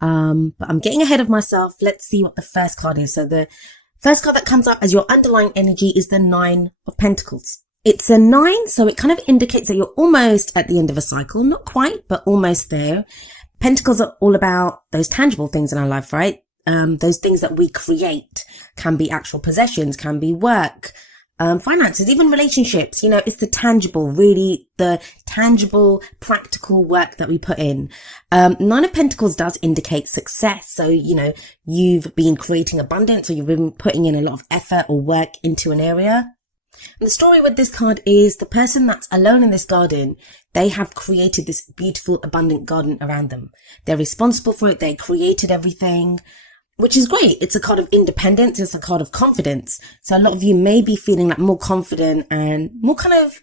But I'm getting ahead of myself. Let's see what the first card is. So the first card that comes up as your underlying energy is the Nine of Pentacles. It's a 9, so it kind of indicates that you're almost at the end of a cycle. Not quite, but almost there. Pentacles are all about those tangible things in our life, right? Those things that we create. Can be actual possessions, can be work, finances, even relationships. It's the tangible, really the tangible, practical work that we put in. Nine of Pentacles does indicate success. So, you've been creating abundance, or you've been putting in a lot of effort or work into an area. And the story with this card is the person that's alone in this garden, they have created this beautiful, abundant garden around them. They're responsible for it. They created everything, which is great. It's a card of independence. It's a card of confidence. So a lot of you may be feeling like more confident and more kind of,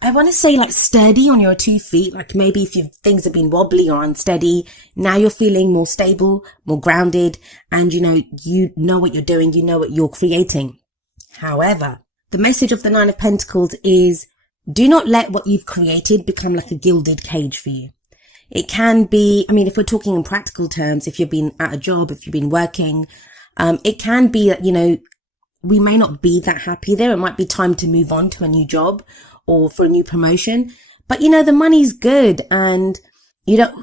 I want to say like sturdy on your 2 feet. Like maybe if things have been wobbly or unsteady, now you're feeling more stable, more grounded, and you know what you're doing. You know what you're creating. However, the message of the Nine of Pentacles is do not let what you've created become like a gilded cage for you. It can be, if we're talking in practical terms, if you've been at a job, if you've been working, it can be that, we may not be that happy there. It might be time to move on to a new job or for a new promotion. But, the money's good and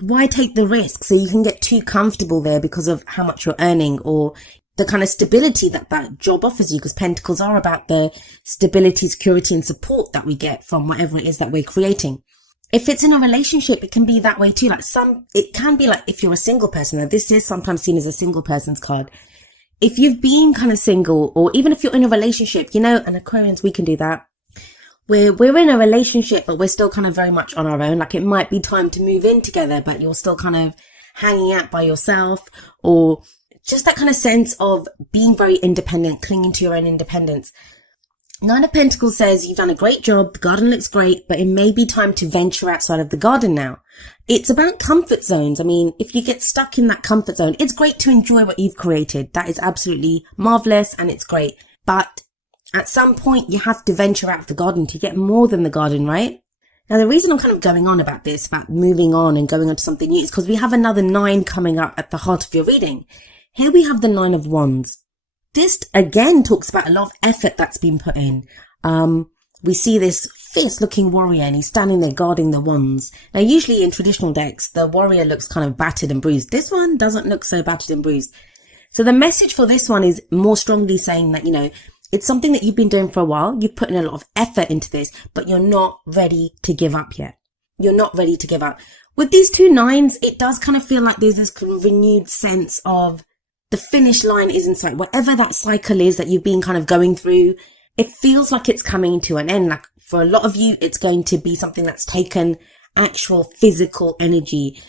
why take the risk? So you can get too comfortable there because of how much you're earning or the kind of stability that job offers you, because Pentacles are about the stability, security and support that we get from whatever it is that we're creating. If it's in a relationship, it can be that way too. It can be like if you're a single person, and this is sometimes seen as a single person's card. If you've been kind of single, or even if you're in a relationship, and Aquarians, we can do that. We're in a relationship, but we're still kind of very much on our own. Like it might be time to move in together, but you're still kind of hanging out by yourself, or just that kind of sense of being very independent, clinging to your own independence. Nine of Pentacles says you've done a great job, the garden looks great, but it may be time to venture outside of the garden now. It's about comfort zones. If you get stuck in that comfort zone, it's great to enjoy what you've created. That is absolutely marvelous and it's great. But at some point you have to venture out of the garden to get more than the garden, right? Now, the reason I'm kind of going on about this, about moving on and going on to something new, is because we have another 9 coming up at the heart of your reading. Here we have the 9 of Wands. This again talks about a lot of effort that's been put in. We see this fierce looking warrior and he's standing there guarding the wands. Now, usually in traditional decks, the warrior looks kind of battered and bruised. This one doesn't look so battered and bruised. So the message for this one is more strongly saying that, it's something that you've been doing for a while. You've put in a lot of effort into this, but you're not ready to give up yet. You're not ready to give up. With these 2 9s, it does kind of feel like there's this renewed sense of the finish line is in sight. Whatever that cycle is that you've been kind of going through, it feels like it's coming to an end. Like for a lot of you, it's going to be something that's taken actual physical energy.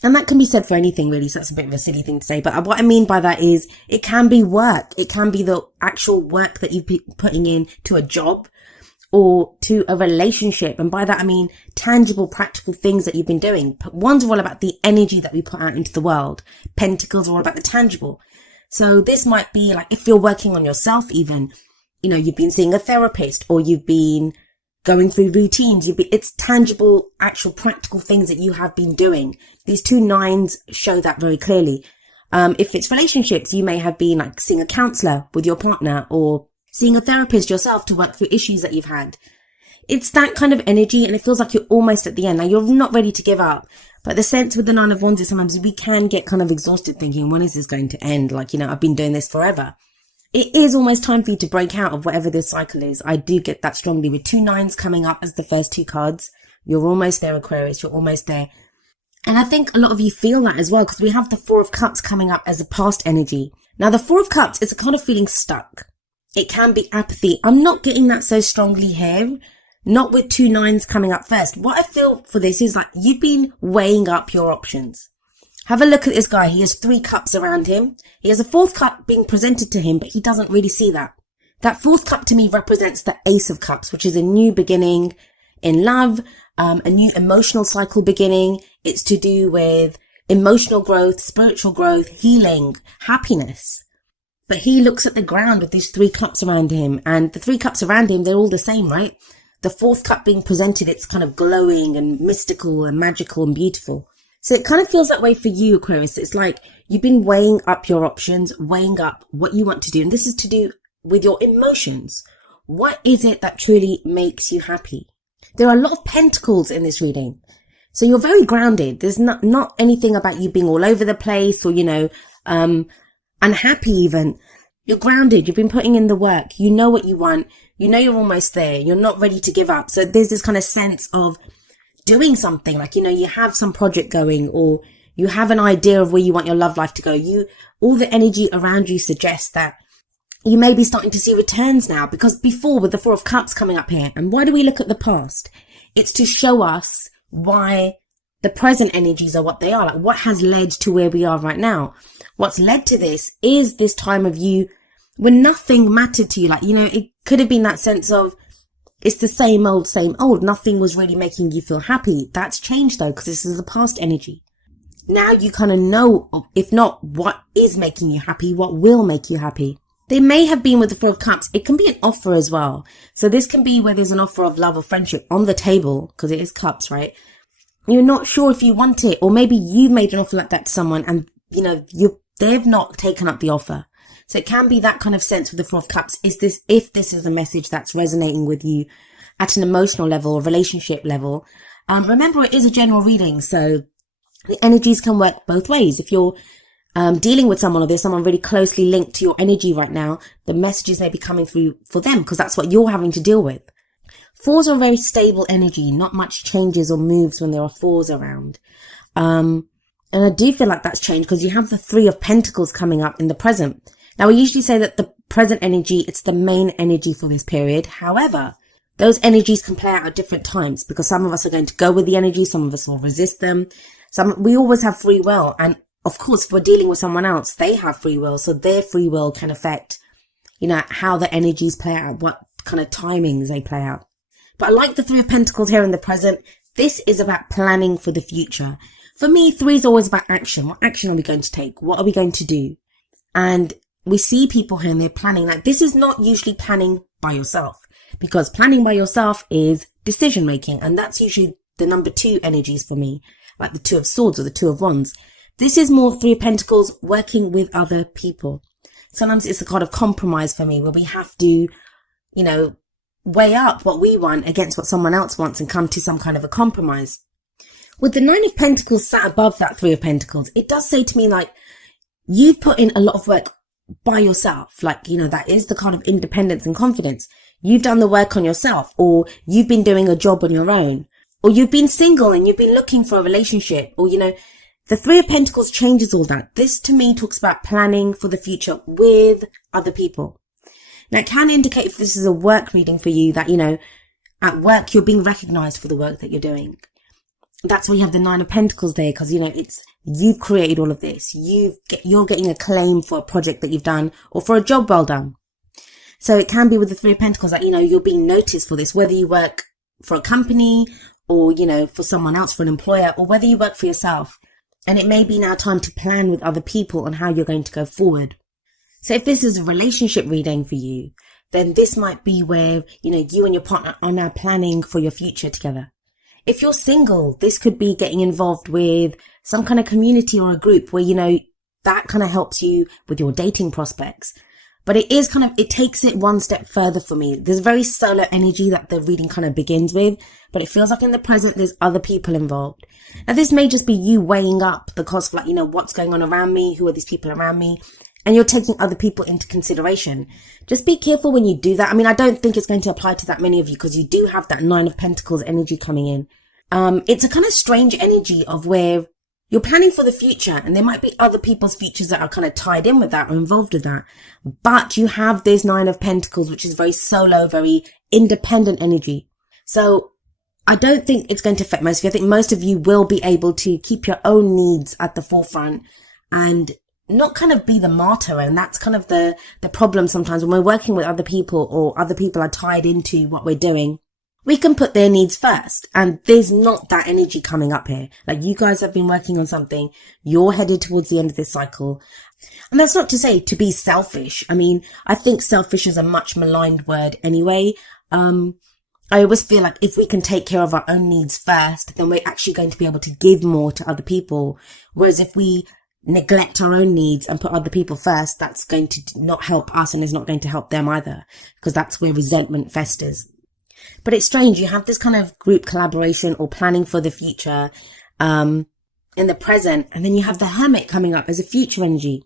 And that can be said for anything really. So that's a bit of a silly thing to say. But what I mean by that is it can be work. It can be the actual work that you've been putting in to a job or to a relationship. And by that, I mean tangible, practical things that you've been doing. One's all about the energy that we put out into the world. Pentacles are all about the tangible. So this might be like if you're working on yourself even, you've been seeing a therapist or you've been going through routines. It's tangible, actual practical things that you have been doing. These 2 9s show that very clearly. If it's relationships, you may have been like seeing a counselor with your partner or seeing a therapist yourself to work through issues that you've had. It's that kind of energy and it feels like you're almost at the end. Now, you're not ready to give up. But the sense with the 9 of Wands is sometimes we can get kind of exhausted thinking, when is this going to end? Like, I've been doing this forever. It is almost time for you to break out of whatever this cycle is. I do get that strongly with 2 9s coming up as the first 2 cards. You're almost there, Aquarius. You're almost there. And I think a lot of you feel that as well because we have the 4 of Cups coming up as a past energy. Now, the 4 of Cups is a kind of feeling stuck. It can be apathy. I'm not getting that so strongly here. Not with 2 9s coming up first. What I feel for this is like you've been weighing up your options. Have a look at this guy. He has 3 cups around him. He has a 4th cup being presented to him, but he doesn't really see that. That 4th cup to me represents the Ace of Cups, which is a new beginning in love, a new emotional cycle beginning. It's to do with emotional growth, spiritual growth, healing, happiness. But he looks at the ground with these 3 cups around him, and the 3 cups around him, they're all the same, right? The 4th cup being presented, it's kind of glowing and mystical and magical and beautiful. So it kind of feels that way for you, Aquarius. It's like you've been weighing up your options, weighing up what you want to do. And this is to do with your emotions. What is it that truly makes you happy? There are a lot of pentacles in this reading. So you're very grounded. There's not anything about you being all over the place or, unhappy even. You're grounded. You've been putting in the work. You know what you want. You know you're almost there. You're not ready to give up. So there's this kind of sense of doing something, like, you have some project going, or you have an idea of where you want your love life to go. All the energy around you suggests that you may be starting to see returns now, because before, with the Four of Cups coming up here, and why do we look at the past? It's to show us why the present energies are what they are, like what has led to where we are right now. What's led to this is this time of you when nothing mattered to you. Like, it could have been that sense of, it's the same old, same old. Nothing was really making you feel happy. That's changed though, because this is the past energy. Now you kind of know, if not what is making you happy, what will make you happy. They may have been with the Four of Cups. It can be an offer as well. So this can be where there's an offer of love or friendship on the table, because it is cups, right? You're not sure if you want it, or maybe you made an offer like that to someone and, they've not taken up the offer. So it can be that kind of sense with the Four of Cups. If this is a message that's resonating with you at an emotional level or relationship level, remember it is a general reading. So the energies can work both ways. If you're dealing with someone, or there's someone really closely linked to your energy right now, the messages may be coming through for them, because that's what you're having to deal with. Fours are a very stable energy. Not much changes or moves when there are fours around. And I do feel like that's changed, because you have the Three of Pentacles coming up in the present. Now, we usually say that the present energy, it's the main energy for this period. However, those energies can play out at different times, because some of us are going to go with the energy, some of us will resist them. We always have free will. And of course, if we're dealing with someone else, they have free will. So their free will can affect, how the energies play out, what kind of timings they play out. But I like the Three of Pentacles here in the present. This is about planning for the future. For me, 3 is always about action. What action are we going to take? What are we going to do? And we see people here and they're planning. Like, this is not usually planning by yourself, because planning by yourself is decision making. And that's usually the number 2 energies for me, like the Two of Swords or the Two of Wands. This is more Three of Pentacles, working with other people. Sometimes it's a kind of compromise for me, where we have to, weigh up what we want against what someone else wants and come to some kind of a compromise. With the Nine of Pentacles sat above that Three of Pentacles, it does say to me, like, you've put in a lot of work by yourself. Like, that is the kind of independence and confidence. You've done the work on yourself, or you've been doing a job on your own, or you've been single and you've been looking for a relationship, or, the Three of Pentacles changes all that. This to me talks about planning for the future with other people. Now, it can indicate, if this is a work reading for you, that, at work, you're being recognized for the work that you're doing. That's why you have the Nine of Pentacles there, because, you've created all of this. You're getting acclaim for a project that you've done, or for a job well done. So it can be with the Three of Pentacles that, you're being noticed for this, whether you work for a company or, for someone else, for an employer, or whether you work for yourself. And it may be now time to plan with other people on how you're going to go forward. So if this is a relationship reading for you, then this might be where, you and your partner are now planning for your future together. If you're single, this could be getting involved with some kind of community or a group where, that kind of helps you with your dating prospects. But it takes it one step further for me. There's very solo energy that the reading kind of begins with, but it feels like in the present, there's other people involved. Now, this may just be you weighing up the cost of, like, what's going on around me? Who are these people around me? And you're taking other people into consideration. Just be careful when you do that. I mean, I don't think it's going to apply to that many of you, because you do have that Nine of Pentacles energy coming in. It's a kind of strange energy of where you're planning for the future, and there might be other people's futures that are kind of tied in with that or involved with that. But you have this Nine of Pentacles, which is very solo, very independent energy. So I don't think it's going to affect most of you. I think most of you will be able to keep your own needs at the forefront and not kind of be the martyr. And that's kind of the problem sometimes when we're working with other people, or other people are tied into what we're doing. We can put their needs first, and there's not that energy coming up here. Like, you guys have been working on something, you're headed towards the end of this cycle. And that's not to say to be selfish. I mean, I think selfish is a much maligned word anyway. I always feel like if we can take care of our own needs first, then we're actually going to be able to give more to other people. Whereas if we neglect our own needs and put other people first, that's going to not help us and is not going to help them either, because that's where resentment festers. But it's strange. You have this kind of group collaboration or planning for the future, in the present. And then you have the Hermit coming up as a future energy.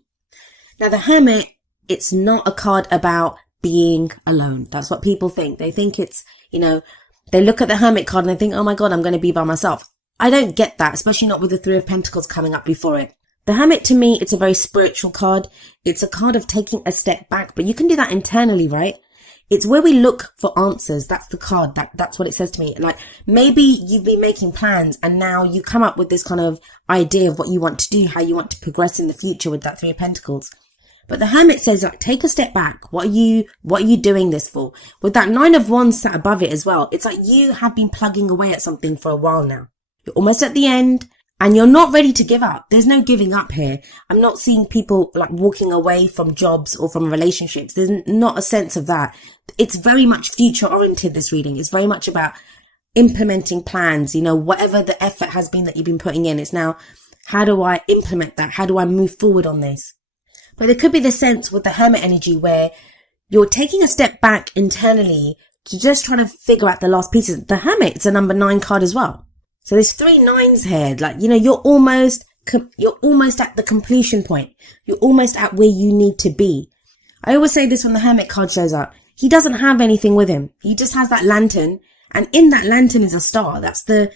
Now the Hermit, it's not a card about being alone. That's what people think. They think it's, they look at the Hermit card and they think, oh my God, I'm going to be by myself. I don't get that, especially not with the Three of Pentacles coming up before it. The Hermit, to me, it's a very spiritual card. It's a card of taking a step back, but you can do that internally, right? It's where we look for answers. That's the card. That's what it says to me. Like, maybe you've been making plans and now you come up with this kind of idea of what you want to do, how you want to progress in the future with that Three of Pentacles. But the Hermit says, like, take a step back. What are you doing this for? With that Nine of Wands sat above it as well. It's like you have been plugging away at something for a while now. You're almost at the end and you're not ready to give up. There's no giving up here. I'm not seeing people like walking away from jobs or from relationships. There's not a sense of that. It's very much future oriented, this reading. It's very much about implementing plans, whatever the effort has been that you've been putting in. It's now, how do I implement that? How do I move forward on this? But there could be the sense with the Hermit energy where you're taking a step back internally to just try to figure out the last pieces. The Hermit, it's a number 9 card as well. So there's 3 9s here. Like, you're almost at the completion point. You're almost at where you need to be. I always say this when the Hermit card shows up. He doesn't have anything with him. He just has that lantern. And in that lantern is a star. That's the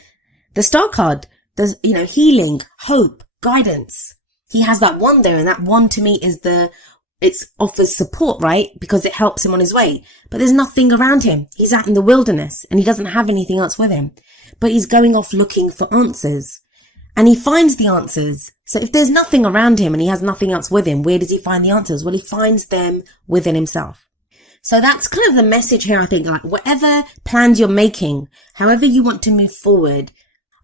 star card. There's, healing, hope, guidance. He has that wand there, and that wand to me is it offers support, right? Because it helps him on his way. But there's nothing around him. He's out in the wilderness and he doesn't have anything else with him. But he's going off looking for answers. And he finds the answers. So if there's nothing around him and he has nothing else with him, where does he find the answers? Well, he finds them within himself. So that's kind of the message here, I think. Like, whatever plans you're making, however you want to move forward,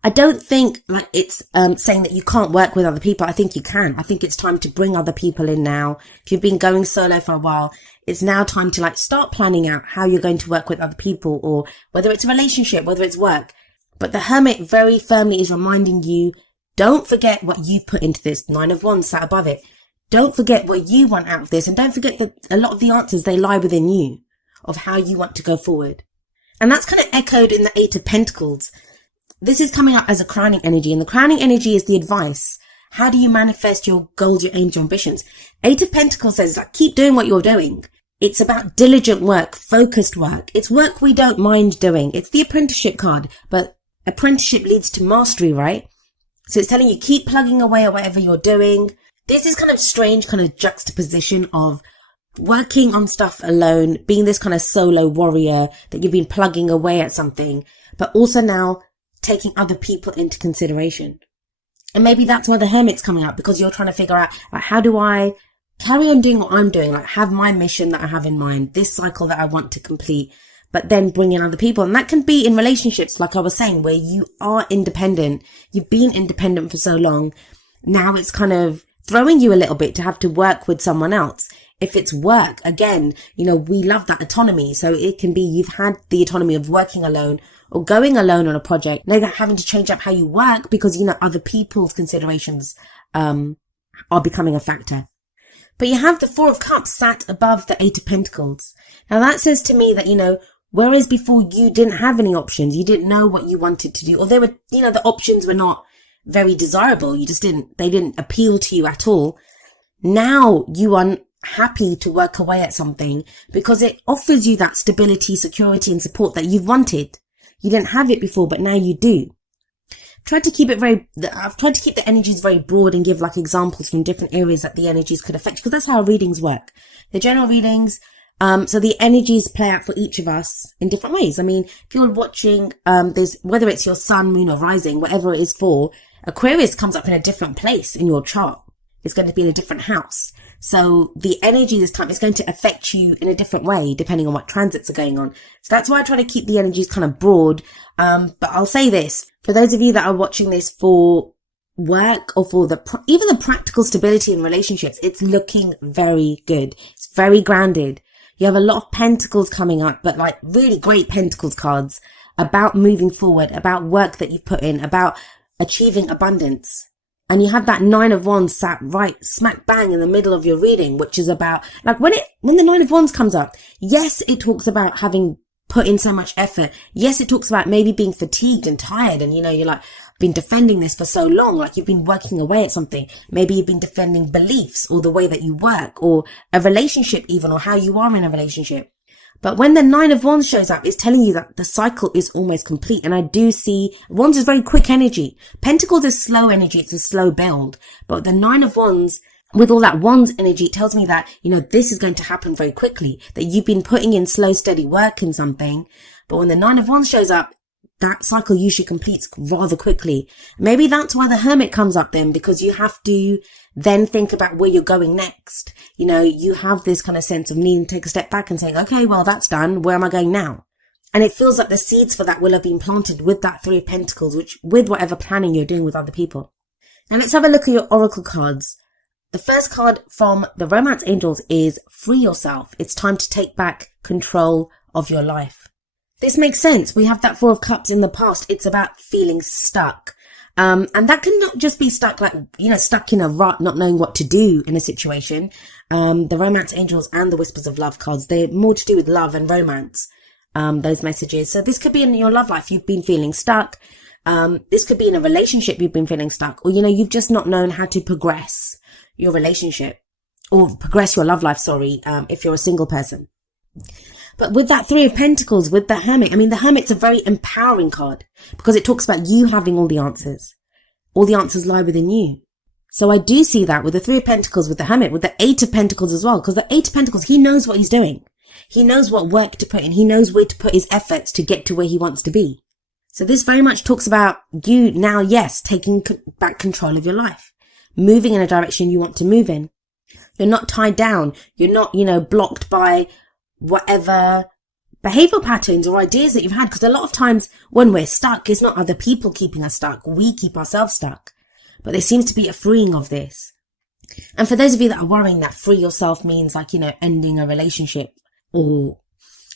I don't think like it's saying that you can't work with other people. I think you can. I think it's time to bring other people in now. If you've been going solo for a while, it's now time to like start planning out how you're going to work with other people, or whether it's a relationship, whether it's work. But the Hermit very firmly is reminding you, don't forget what you've put into this. 9 of Wands sat above it. Don't forget what you want out of this. And don't forget that a lot of the answers, they lie within you of how you want to go forward. And that's kind of echoed in the 8 of Pentacles. This is coming up as a crowning energy, and the crowning energy is the advice. How do you manifest your goals, your aims, your ambitions? 8 of Pentacles says, like, keep doing what you're doing. It's about diligent work, focused work. It's work we don't mind doing. It's the apprenticeship card, but apprenticeship leads to mastery, right? So it's telling you, keep plugging away at whatever you're doing. This is kind of strange kind of juxtaposition of working on stuff alone, being this kind of solo warrior that you've been plugging away at something, but also now taking other people into consideration. And maybe that's why the Hermit's coming out, because you're trying to figure out, like, how do I carry on doing what I'm doing? Like, have my mission that I have in mind, this cycle that I want to complete, but then bring in other people. And that can be in relationships, like I was saying, where you are independent. You've been independent for so long. Now it's kind of throwing you a little bit to have to work with someone else. If it's work, again, we love that autonomy. So it can be you've had the autonomy of working alone or going alone on a project. Now you're having to change up how you work because, other people's considerations are becoming a factor. But you have the 4 of Cups sat above the 8 of Pentacles. Now that says to me that, whereas before you didn't have any options, you didn't know what you wanted to do, or they were, the options were not very desirable. They didn't appeal to you at all. Now you are happy to work away at something because it offers you that stability, security and support that you've wanted. You didn't have it before, but now you do. I've tried to keep the energies very broad and give like examples from different areas that the energies could affect, because that's how our readings work. The general readings, so the energies play out for each of us in different ways. I mean, if you're watching, whether it's your sun, moon or rising, whatever it is for, Aquarius comes up in a different place in your chart. It's going to be in a different house. So the energy this time is going to affect you in a different way depending on what transits are going on. So that's why I try to keep the energies kind of broad. But I'll say this, for those of you that are watching this for work or for even the practical stability in relationships, it's looking very good. It's very grounded. You have a lot of pentacles coming up, but like really great pentacles cards about moving forward, about work that you've put in, about achieving abundance. And you have that 9 of Wands sat right smack bang in the middle of your reading, which is about like when the 9 of Wands comes up, yes, it talks about having put in so much effort. Yes, it talks about maybe being fatigued and tired, and you're like been defending this for so long, like you've been working away at something. Maybe you've been defending beliefs or the way that you work or a relationship even, or how you are in a relationship. But when the 9 of Wands shows up, it's telling you that the cycle is almost complete. And I do see Wands is very quick energy. Pentacles is slow energy. It's a slow build. But the 9 of Wands, with all that Wands energy, it tells me that, this is going to happen very quickly, that you've been putting in slow, steady work in something. But when the 9 of Wands shows up, that cycle usually completes rather quickly. Maybe that's why the Hermit comes up then, because you have to then think about where you're going next. You have this kind of sense of needing to take a step back and saying, okay, well, that's done. Where am I going now? And it feels like the seeds for that will have been planted with that 3 of Pentacles, which with whatever planning you're doing with other people. Now let's have a look at your Oracle cards. The first card from the Romance Angels is Free Yourself. It's time to take back control of your life. This makes sense. We have that 4 of Cups in the past. It's about feeling stuck. And that can not just be stuck like, stuck in a rut, not knowing what to do in a situation. The Romance Angels and the Whispers of Love cards, they're more to do with love and romance, those messages. So this could be in your love life. You've been feeling stuck. This could be in a relationship. You've been feeling stuck, or, you've just not known how to progress your relationship or progress your love life. If you're a single person. But with that 3 of Pentacles, with the Hermit, the Hermit's a very empowering card because it talks about you having all the answers. All the answers lie within you. So I do see that with the 3 of Pentacles, with the Hermit, with the 8 of Pentacles as well, because the 8 of Pentacles, he knows what he's doing. He knows what work to put in. He knows where to put his efforts to get to where he wants to be. So this very much talks about you now, yes, taking back control of your life, moving in a direction you want to move in. You're not tied down. You're not, blocked by whatever behavioral patterns or ideas that you've had. Because a lot of times when we're stuck, it's not other people keeping us stuck. We keep ourselves stuck. But there seems to be a freeing of this. And for those of you that are worrying that free yourself means like, ending a relationship or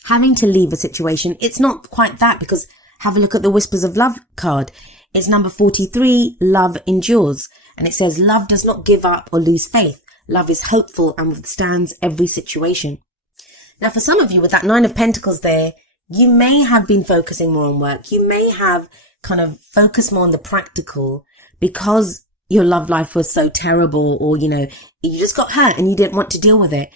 having to leave a situation, it's not quite that, because have a look at the Whispers of Love card. It's number 43, Love Endures. And it says, love does not give up or lose faith. Love is hopeful and withstands every situation. Now, for some of you with that 9 of Pentacles there, you may have been focusing more on work. You may have kind of focused more on the practical because your love life was so terrible, or, you just got hurt and you didn't want to deal with it.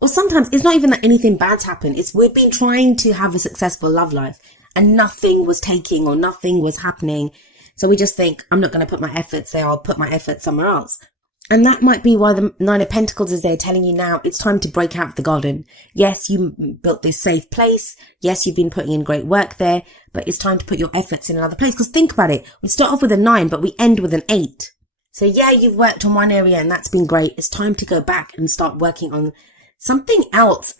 Or sometimes it's not even that anything bad's happened. It's we've been trying to have a successful love life and nothing was taking or nothing was happening. So we just think, I'm not going to put my efforts there. I'll put my efforts somewhere else. And that might be why the 9 of Pentacles is there telling you now it's time to break out of the garden. Yes, you built this safe place. Yes, you've been putting in great work there, but it's time to put your efforts in another place. Because think about it. We start off with a 9, but we end with an 8. So yeah, you've worked on one area and that's been great. It's time to go back and start working on something else.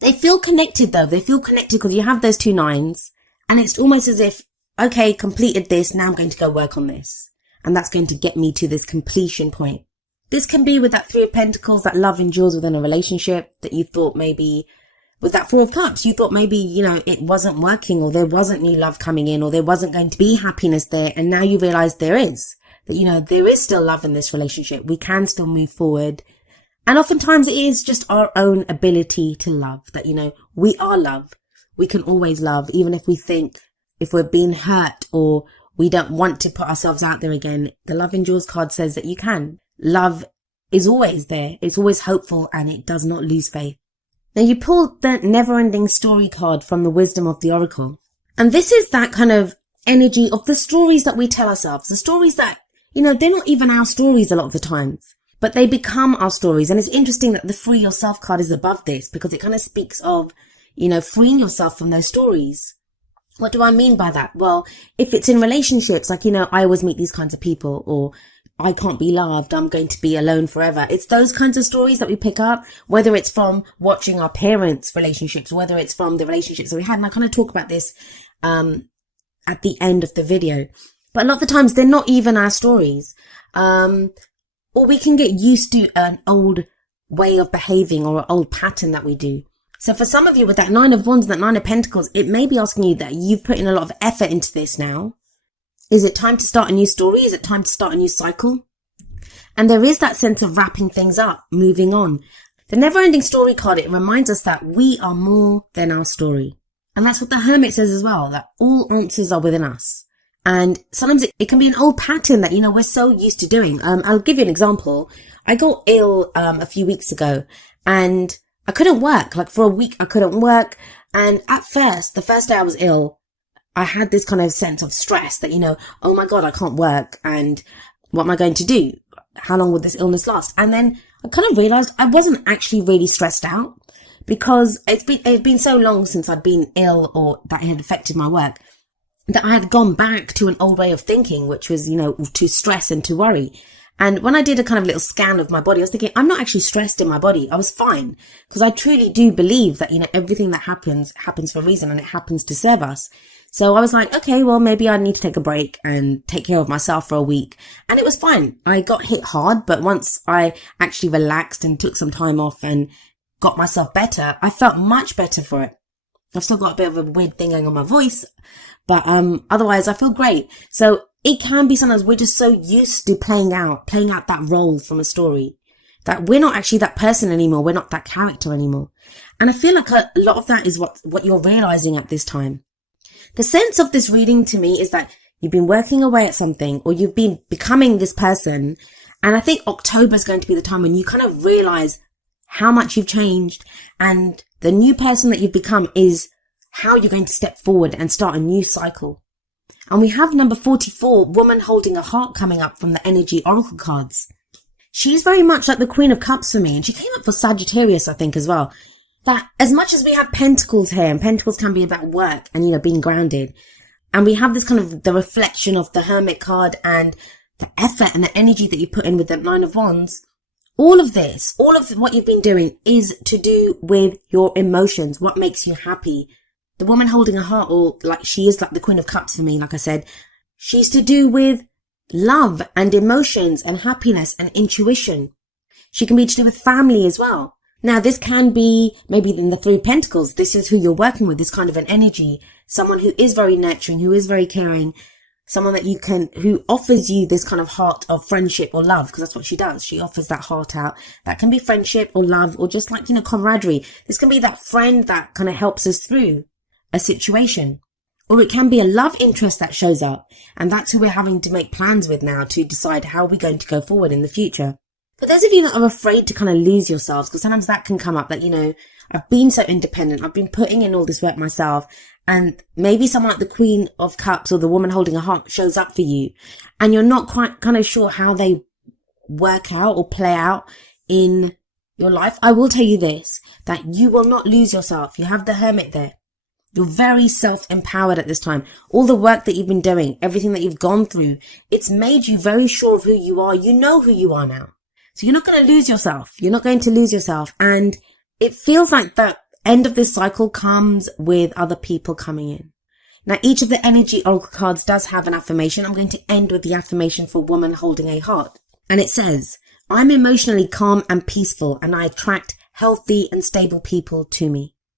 They feel connected though. They feel connected because you have those 2 9s and it's almost as if, okay, completed this. Now I'm going to go work on this. And that's going to get me to this completion point. This can be with that 3 of Pentacles, that love endures within a relationship that you thought maybe, with that 4 of Cups, you thought maybe, it wasn't working, or there wasn't new love coming in, or there wasn't going to be happiness there. And now you realize there is, that, there is still love in this relationship. We can still move forward. And oftentimes it is just our own ability to love that, we are love. We can always love, even if we think, if we're being hurt or we don't want to put ourselves out there again. The Love Endures card says that you can. Love is always there. It's always hopeful and it does not lose faith. Now you pulled the Never-Ending Story card from the Wisdom of the Oracle. And this is that kind of energy of the stories that we tell ourselves. The stories that, they're not even our stories a lot of the times, but they become our stories. And it's interesting that the Free Yourself card is above this because it kind of speaks of, freeing yourself from those stories. What do I mean by that? Well, if it's in relationships, like, I always meet these kinds of people, or I can't be loved, I'm going to be alone forever. It's those kinds of stories that we pick up, whether it's from watching our parents' relationships, whether it's from the relationships that we had. And I kind of talk about this, at the end of the video. But a lot of the times they're not even our stories. Or we can get used to an old way of behaving or an old pattern that we do. So for some of you with that 9 of Wands and that 9 of Pentacles, it may be asking you that you've put in a lot of effort into this now. Is it time to start a new story? Is it time to start a new cycle? And there is that sense of wrapping things up, moving on. The never-ending story card, it reminds us that we are more than our story. And that's what the Hermit says as well, that all answers are within us. And sometimes it can be an old pattern that, we're so used to doing. I'll give you an example. I got ill a few weeks ago and I couldn't work. Like for a week, I couldn't work. And at first, the first day I was ill, I had this kind of sense of stress that, oh my God, I can't work. And what am I going to do? How long will this illness last? And then I kind of realized I wasn't actually really stressed out because it's been so long since I'd been ill or that it had affected my work that I had gone back to an old way of thinking, which was, to stress and to worry. And when I did a kind of little scan of my body, I was thinking, I'm not actually stressed in my body. I was fine because I truly do believe that, everything that happens for a reason and it happens to serve us. So I was like, okay, well, maybe I need to take a break and take care of myself for a week. And it was fine. I got hit hard, but once I actually relaxed and took some time off and got myself better, I felt much better for it. I've still got a bit of a weird thing going on my voice, but otherwise I feel great. So it can be sometimes we're just so used to playing out that role from a story that we're not actually that person anymore. We're not that character anymore. And I feel like a lot of that is what you're realizing at this time. The sense of this reading to me is that you've been working away at something or you've been becoming this person. And I think October is going to be the time when you kind of realize how much you've changed, and the new person that you've become is how you're going to step forward and start a new cycle. And we have number 44, woman holding a heart, coming up from the energy oracle cards. She's very much like the Queen of Cups for me, and she came up for Sagittarius, I think, as well. That as much as we have Pentacles here, and Pentacles can be about work and, being grounded, and we have this kind of the reflection of the Hermit card and the effort and the energy that you put in with the 9 of Wands. All of what you've been doing is to do with your emotions, what makes you happy. The woman holding a heart, or like she is like the Queen of Cups for me, like I said, she's to do with love and emotions and happiness and intuition. She can be to do with family as well. Now, this can be maybe in the 3 Pentacles. This is who you're working with, this kind of an energy. Someone who is very nurturing, who is very caring. Someone that who offers you this kind of heart of friendship or love, because that's what she does. She offers that heart out. That can be friendship or love or just like, camaraderie. This can be that friend that kind of helps us through a situation. Or it can be a love interest that shows up. And that's who we're having to make plans with now to decide how we're going to go forward in the future. For those of you that are afraid to kind of lose yourselves, because sometimes that can come up that, I've been so independent. I've been putting in all this work myself. And maybe someone like the Queen of Cups or the woman holding a heart shows up for you. And you're not quite kind of sure how they work out or play out in your life. I will tell you this, that you will not lose yourself. You have the Hermit there. You're very self-empowered at this time. All the work that you've been doing, everything that you've gone through, it's made you very sure of who you are. You know who you are now. So you're not going to lose yourself. You're not going to lose yourself. And it feels like the end of this cycle comes with other people coming in. Now, each of the energy oracle cards does have an affirmation. I'm going to end with the affirmation for woman holding a heart. And it says, I'm emotionally calm and peaceful, and I attract healthy and stable people to me.